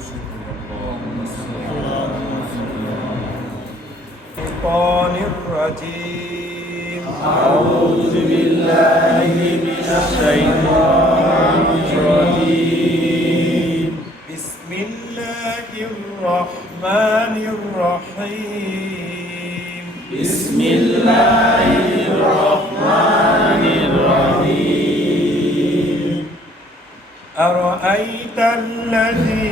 الشيطان الرجيم. أعوذ بالله من الشيطان الرجيم. بسم الله الرحمن الرحيم. بسم الله الرحمن الرحيم. أرأيت الذي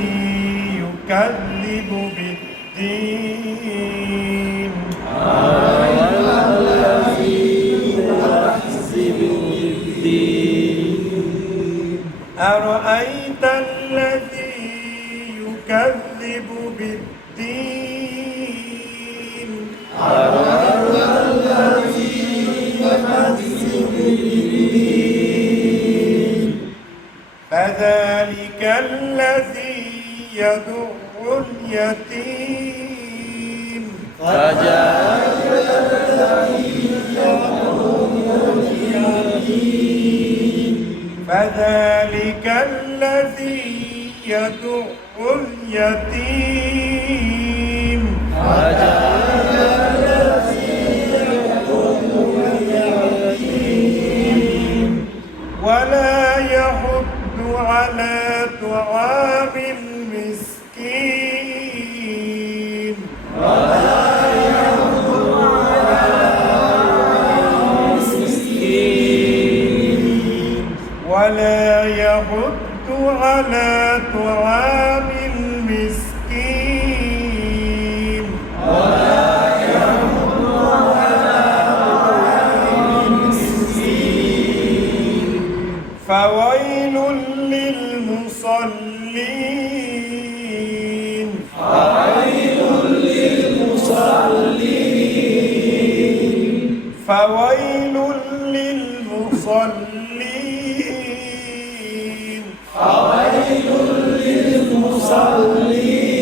يكذب بالدين. أرأيت الذي يكذب بالدين. أرأيت الذي يكذب بالدين. أرأيت الذي يكذب بالدين. فذلك الذي يدع اليتيم. فذلك الذي يدع اليتيم. فذلك الذي يدع اليتيم. فذلك الذي يدع اليتيم. ولا يحض على طعام المسكين. ولا يحض على المسكين. ولا يحض على طعام المسكين. ولا يحض على طعام المسكين. فويل للمصلين. فويل للمصلين. فويل للمصلين. فويل للمصلين.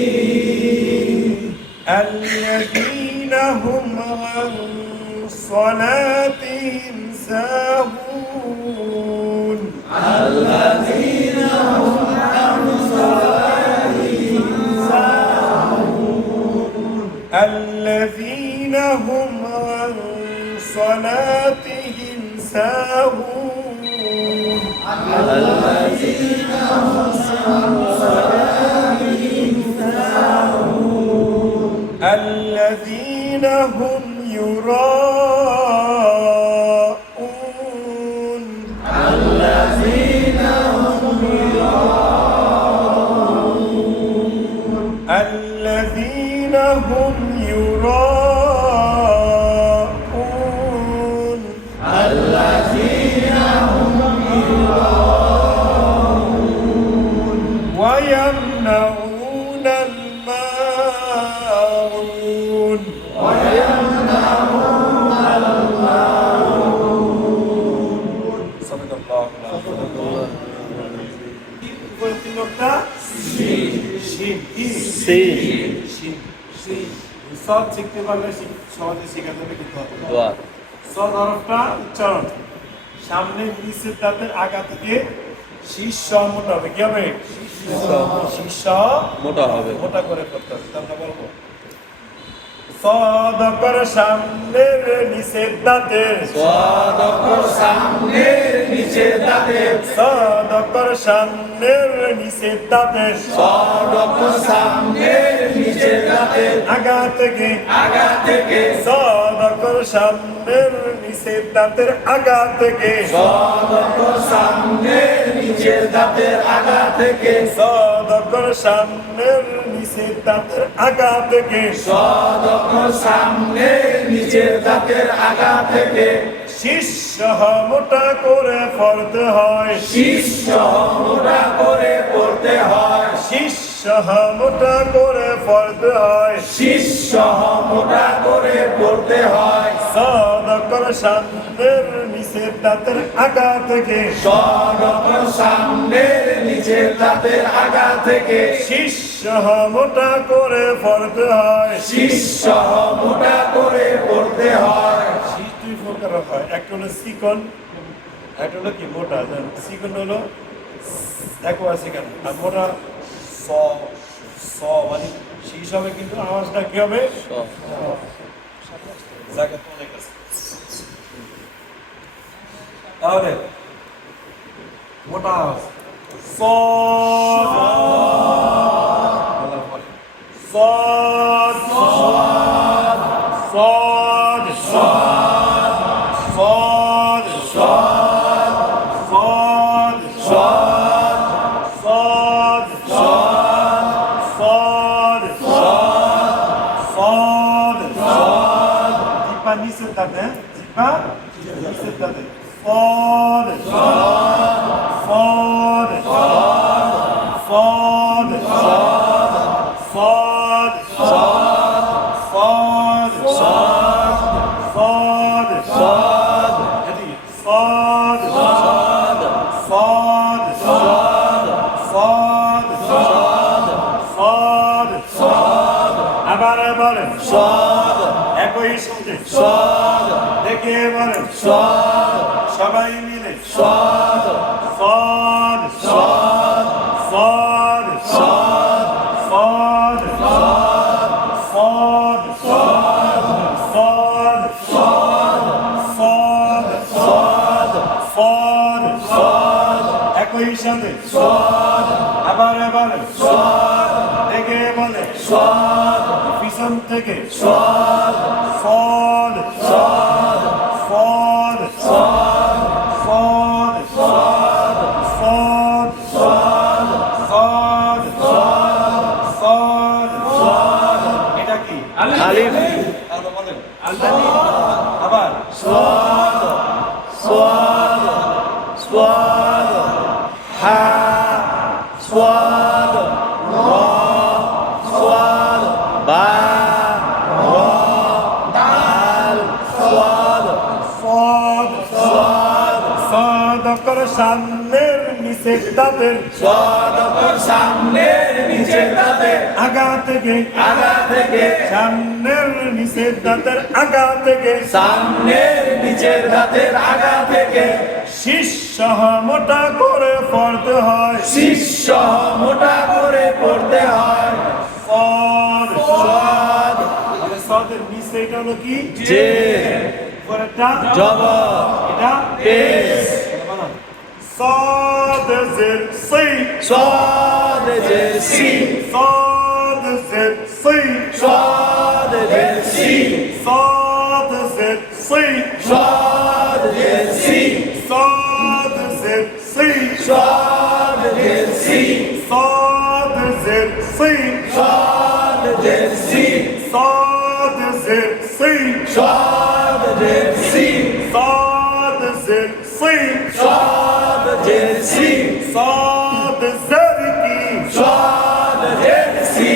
الذين هم عن صلاتهم ساهون. الذين هم عن صلاتهم ساهون. الذين هم عن صلاتهم ساهون. الذين هم عن صلاتهم ساهون. الذين هم يراءون. الذين هم يراءون. الذين هم يراءون. الذين هم يراءون. ويمنعون الماعون. ويمنعون الماعون. صدق الله العظيم. সদ শিখতে পারলে সহজে শেখাতে হবে কিন্তু দোয়া সদ হরফটা উচ্চারণ সামনে নিচের দাঁতের আগা থেকে শীর্ষ মোটা হবে কি হবে শীর্ষ মোটা হবে। মোটা করে করতে হবে তা আমরা বলবো সদ অক্ষর সামনের নিচের দাঁতের সদ অক্ষর সামনের নিচের দাঁতের। সদ অক্ষর সামনের নিচের দাঁতের সদ অক্ষর সামনের নিচের দাঁতের। আগা থেকে আগা থেকে সদ অক্ষর সামনের নিচের দাঁতের আগা থেকে সদ অক্ষর সামনের নিচের দাঁতের আগা থেকে সদ অক্ষর সামনের নিচের দাঁতের আগা থেকে সদ অক্ষর সামনের নিচের দাঁতের আগা থেকে শীর্ষ মোটা করে পড়তে হয় শীর্ষ মোটা করে পড়তে হয় শীর্ষ মোটা করে পড়তে হয় শীর্ষ মোটা করে পড়তে হয় সদ অক্ষর সামনের নিচের দাঁতের আগা থেকে সদ অক্ষর সামনের নিচের দাঁতের আগা থেকে শীর্ষ মোটা করে পড়তে হয় শীর্ষ মোটা করে পড়তে হয় শীষ দুই প্রকার হয় একটা হলো চিকন একটা হলো কি মোটা চিকন হলো একবার চিকন আর মোটা স স স মানে শীষ হবে কিন্তু আওয়াজটা কি হবে জায়গা তোমাদের কাছে তাহলে মোটা আওয়াজ স صاد صاد صاد صاد صاد صاد صاد জিহ্বা নিচের দাঁতে জিহ্বা নিচের দাঁতে صاد صاد صاد صاد صاد صاد صاد هذه صاد صاد صاد صاد صاد صاد আবার বলেন صاد একই সঙ্গে صاد দেখে বলেন صاد সবাই মিলে صاد صاد صاد صاد صاد صاد صاد صاد صاد صاد صاد একই সাথে صاد আবার বলে صاد দেখে বলে صاد পিছন থেকে صاد صاد صاد صاد صاد صاد صاد صاد صاد صاد صاد صاد এটা কি আলিফ আবার বলেন আলদানি আবার صاد صاد صاد হা صاد را صاد با را দাল صاد صاد صاد صاد করে সামনের নিচে দাঁতের صاد কর সামনের নিচে দাঁতে আগা থেকে আগা থেকে সামনের নিচে দাঁতের আগা থেকে সামনের নিচের দাঁতের আগা থেকে শীর্ষ মোটা করে পড়তে হয় শিষ্য মোটা করে পড়তে হয় صاد صاد তাহলে صادের নিচে এটা হলো কি যে পরেরটা জবর এটা পেশ صاد زر صي صاد যে সি صاد زر صي صاد যে সি صاد زر صي صاد যে সি صاد زر صي صاد যে সি صاد زر صي صاد যে সি صاد زر صي صاد যে সি صاد زر صي صاد যে সি صاد زر কি صاد যে সি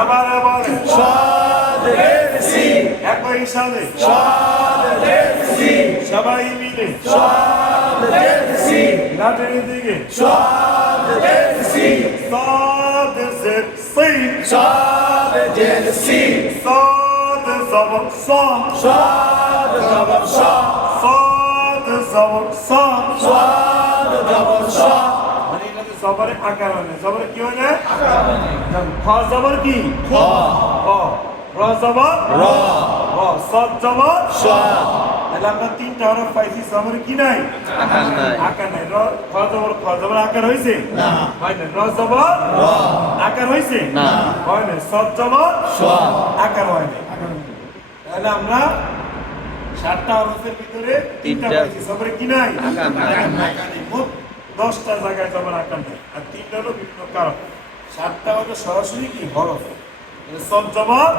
আবার বলেন صاد যে সি একই সাথে صاد যে সি সবাই মিলে صاد যে সি লাটের দিকে صاد যে সি صاد زر صي صاد যে সি صاد زبر صاد صاد জবর সা صاد زبر صاد صاد জবর সা মানে এটাতে জবরে আকার হয় না জবরে কি হয় না খ জবর কি খ খ র জবর র র সদ জবর সা তাহলে আমরা তিনটা হরফ পাইছি জবরে কি নাই আকার নাই আকার নাই র খ জবর আকার হয়েছে না হয় না র জবর র আকার হয়েছে না হয় না সদ জবর সা আকার হয় না তাহলে আমরা 7টা হরফের ভিতরে তিনটা তিনটা। পাইছি জবরে কি নাই আকার নাই। আকার নেই। মোট 10টা জায়গায় জবর আকার নাই আর তিনটা হলো বিভিন্ন কারণ 7টা হলো সরাসরি কি হরফ সদ জবর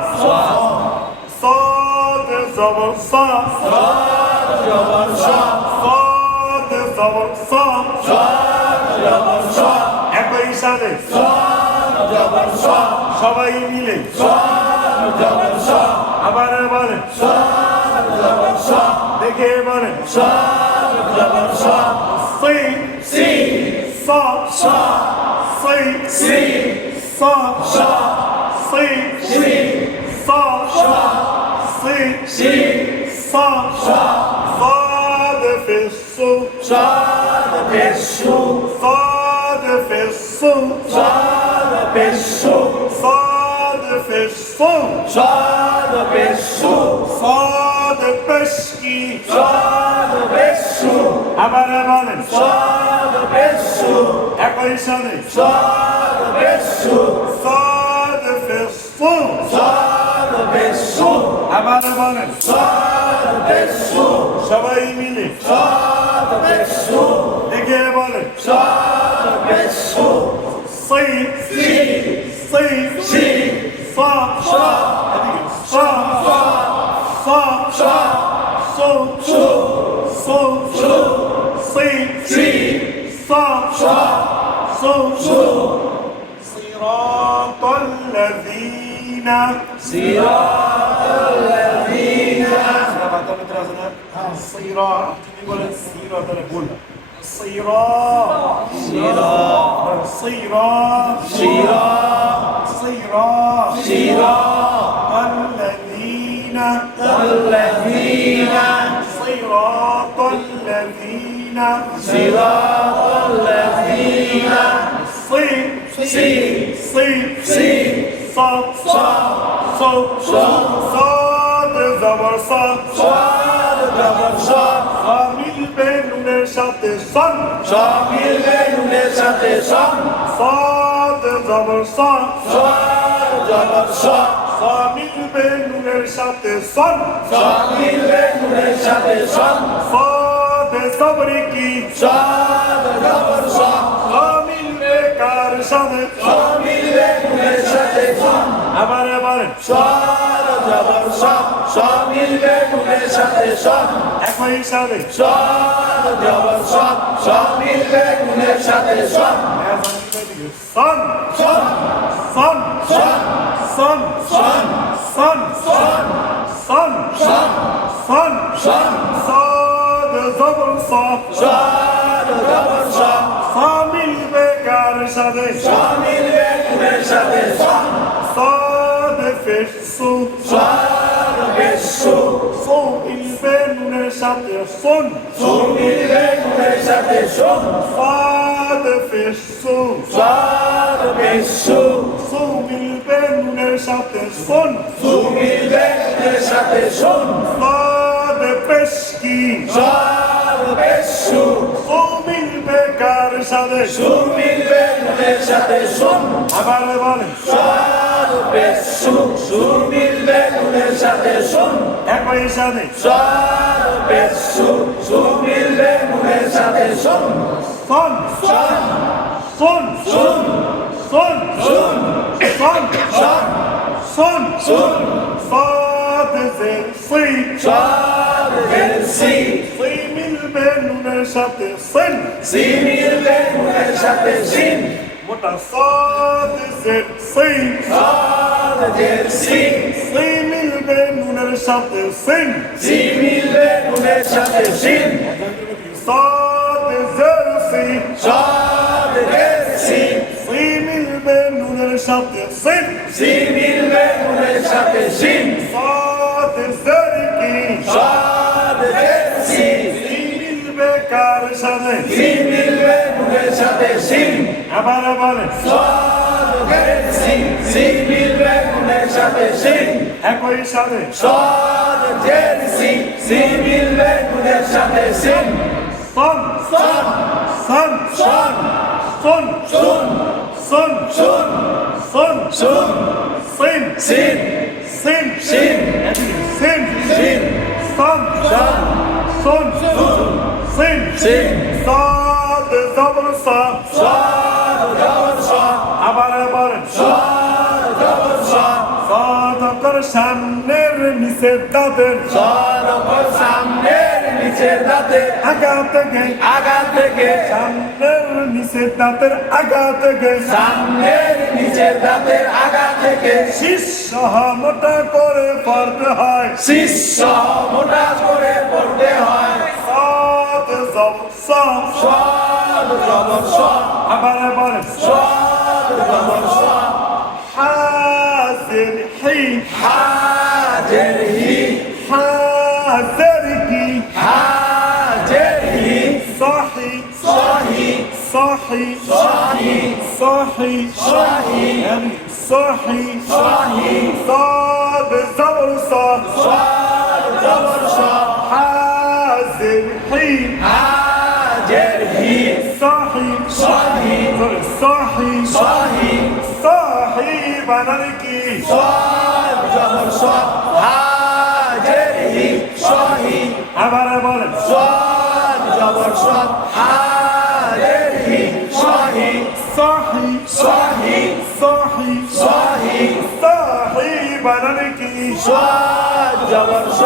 সদ জবর সদ صاد জবর সা সদ জবর সদ صاد জবর সা একই সাথে صاد জবর সা সবাই মিলে صاد জবর সা আবার বলেন صاد জবর সা দেখে বলেন صاد জবর সা সি সি সা সা সি সি সা সা সি সি সা সা সি সি সা সা صاد في الصوت صاد পেশু صاد في الصوت صاد পেশু صاد পেশ সু صاد পেশু صاد পেশ কি صاد পেশু আবার বলেন صاد পেশু একই সাথে صاد পেশু صاد পেশ সু صاد পেশু আবার বলেন صاد পেশু সবাই মিলে صاد পেশু দেখে বলেন صاد পেশু সি সি সি সি সা সা এদিকে সা সা সা সু সু সু সু সি সি সা সা সু সু صراط الذين صراط الذين صراط يقول صراط الأول صراط صراط صراط صراط صراط صراط الذين الذين صراط الذين صراط الذين صي سي صي سي صاد صاد صاد صاد صاد زبر صاد صاد زبر صاد শামিল বেনুনের সাথে সন শামিল বেনুনের সাথে সন صاد زبر صاد صاد জবর صاد শামিল বেনুনের সাথে সন শামিল বেনুনের সাথে সন صاد زبر কি صاد জবর صاد শামিল বেকার সাথে শামিল বেনুনের সাথে সন আবার صاد জবর صاد শামিল বেনুনের সাথে সন একই সাথে صاد জবর صاد শামিল বেনুনের সাথে সন সন সন সন সন সন সন সন সন সন সন সন সন صاد زبر صاد صاد জবর صاد শামিল বেকার সাথে শামিল বেনুনের সাথে সন صاد পেশ সু صاد পেশু শামিল বেনুনের সাথে সন শামিল বেনুনের সাথে সন صاد পেশ সু صاد পেশু শামিল বেনুনের সাথে সন শামিল বেনুনের সাথে সন صاد পেশ কি صاد পেশু শামিল বেকার সাথে শামিল বেনুনের সাথে সন আবার বলেন صاد পেশু শামিল বেনুনের সাথে সন একই সাথে صاد পেশু শামিল বেনুনের সাথে সন সন সন সন শুন সন শুন সন সন সন শুন صاد زين صي صاد সি صيمil বেনুনের সাথে সিন সিমিল বেনুনের সাথে সিন মোটা صاد زين صي صاد সি صيمil বেনুনের সাথে সিন সিমিল বেনুনের সাথে সিন صاد زين صي صاد সি صيمil বেনুনের সাথে সিন সিমিল বেনুনের সাথে সিন صاد زرقي صاد সি صيمil বেকার সাথে সিমিল বেনুনের সাথে সিন আবার বলেন صاد সি সিমিল বেনুনের সাথে সিন একই সাথে صاد সি সিমিল বেনুনের সাথে সিন সন সন সন সন সন শুন সন শুন সন শুন সিন সিন সিন সিন সিন সিন সন সন সন শুন সিন সিন صاد زبر صاد صاد জবর صاد আবার বলেন صاد জবর صاد صاد কর সামনের নিচে দাঁতের صاد অক্ষর সামনের নিচের দাঁতে আগা থেকে আগা থেকে সামনের নিচে দাঁতের আগা থেকে সামনের নিচের দাঁতের আগা থেকে শীর্ষ মোটা করে পড়তে হয় শিষ্য মোটা করে পড়তে হয় صاد زبر صاد صاد জবর صاد আবার বলেন صاد জবর صاد حازر حي হাজের হি حازر কি হাজের হি صاحي সহি صاحي সহি صاحي সহি يعني صحي صحي صاد زبر صاد صاد জবর স حازم حين হাজের হি صحي صحي صحي صحي صحي বানানকি صاد জবর স হাজের হি সহি আবার বলেন صاد জবর স হাজের হি সহি صحي সহি صحي সহি صحي বানানকি صاد জবর স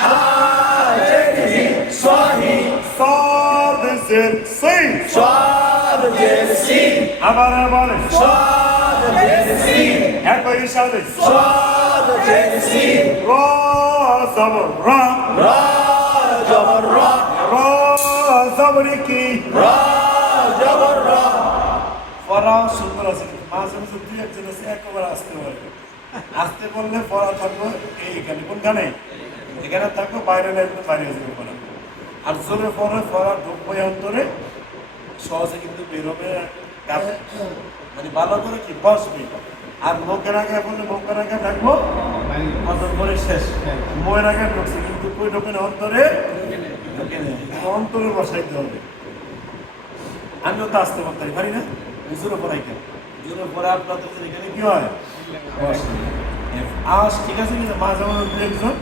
হাজের হি সহি صاد زر سين صاد জের সিন আবার বলেন صاد জের সিন একই সাথে صاد জের সিন রা জবর রা রা জবর রা রা জবর কি রা জবর রা পড়া সুন্দর আছে মাঝে মাঝে দুই একজন আছে একবার আসতে পারে আসতে বললে পড়া থাকবে এইখানে কোনখানে এখানে থাকবে বাইরে লাগবে বাইরে আসবে পড়া আর জোরে পড়ে পড়া ঢুকবে অন্তরে সহজে কিন্তু বেরোবে মানে ভালো করে কি বসবে আর মুখের আগে বললে মুখের আগে থাকবো অন্তর করে শেষ মুখের আগে ঢুকছে কিন্তু কই ঢোকে না অন্তরে ঢোকে না। অন্তরে বসাইতে হবে আমিও তো আসতে পারতাম পারি না জোরে পড়াই কেন জোরে পড়ে আপনাদের এখানে কি হয় বসে। আওয়াজ ঠিক আছে কিন্তু মাঝে মাঝে দু একজন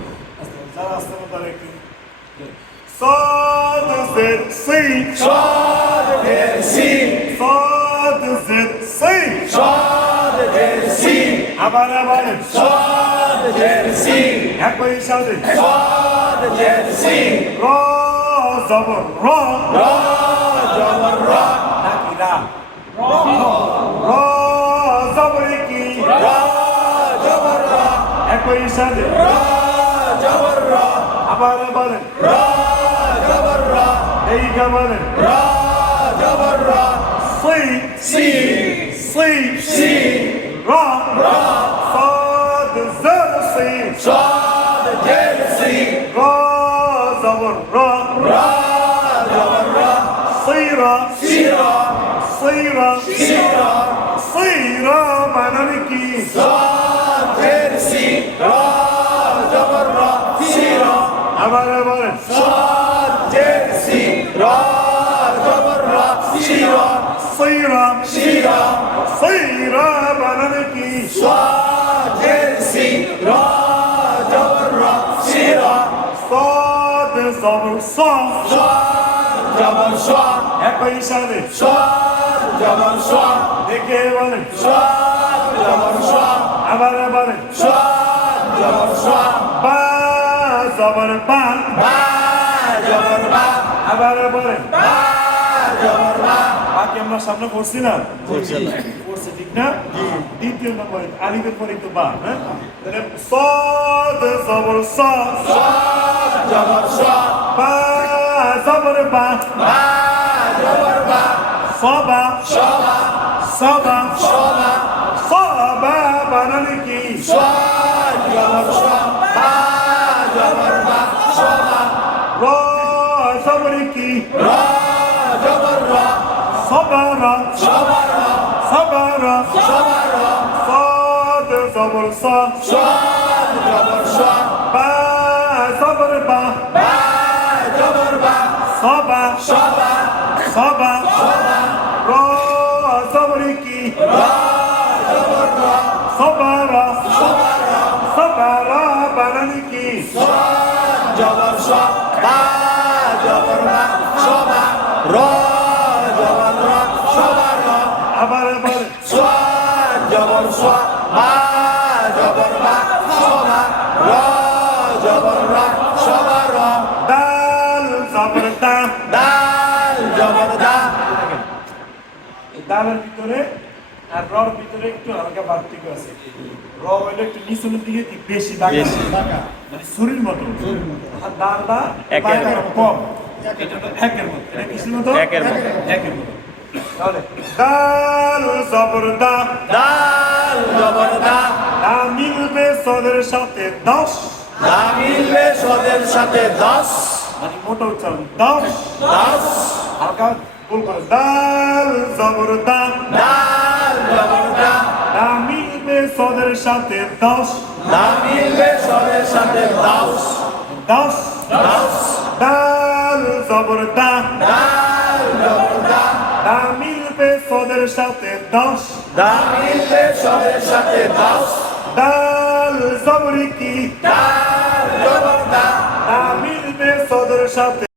যারা আসতে পারে তারা একটু صاد زد سين صاد জের সিন صاد زد سين صاد জের সিন আবার বলেন صاد জের সিন একই সাথে صاد জের সিন রা জবর রা রা জবর রা নাকি রা রা জবর কি রা জবর রা একই সাথে রা জবর রা আবার বলেন রা জবর রা এই বলেন রা জবর রা سين সিন سين সিন را রা صاد زد سين صاد জের সিন را زبر را রা জবর রা صيرا সিরা صيرا সিরা صيرا বানানকি صاد জের সিন রা জবর রা সিরা আবার বলেন صاد জের সিন রা জবর রা সিরা صيرا সিরা صيرا বানানকি صاد জের সিন রা জবর রা সিরা صاد زبر صاد صاد জবর সা একই সাথে صاد জবর সা দেখে বলেন صاد জবর সা আবার বলেন صاد জবর সা বা জবর বা বা জবর বা আবার বলেন বা জবর বা বাকি আমরা সামনে পড়ছি না পড়ছি ঠিক না দ্বিতীয় নম্বরে আলিফের পরে তো বা হ্যাঁ তাহলে صاد জবর সা صاد জবর সা বা জবর বা বা জবর বা সবা সবা সবা সবা সবা বানানকি صاد জবর সা বা জবর বা সবা রা জবর কি রা জবর রা সবারা সবারা সবারা সবারা صاد জবর সা صاد জবর সা বা জবর বা বা জবর বা সবা সবা সবা সবা রা জবর কি রা জবর রা সবারা সবারা সবারা বানানকি صاد জবর সা বা জবর বা সবা রা জবর রা সবারা আবার বলেন صاد জবর সা বা জবর বা সবা রা জবর রা সবারা দাল জবর দা দাল জবর দা এই দালের ভিতরে আর রর ভিতরে একটু হালকা পার্থক্য আছে র হইলে একটু নিচের দিকে কি বেশি দাগা মানে ছুরির মতো আর দালটা বাইরে কম এটা তো একের মতো এটা কিসের মতো একের মতো। একের মতো তাহলে দাল জবর দা দাল জবর দা দা মিলবে সদের সাথে 10 দা মিলবে সদের সাথে 10 মানে মোটা উচ্চারণ 10 10 হালকা গোল করে দাল জবর দা দাল জবর দা দা মিলবে সদের সাথে 10 দা মিলবে সদের সাথে দাউস 10 দাউস দাল জবর দা দাল জবর দা দা মিলবে সদের সাথে 10 দা মিলবে সদের সাথে দাউস দাল জবর কি দাল জবর দা দা মিলবে সদের সাথে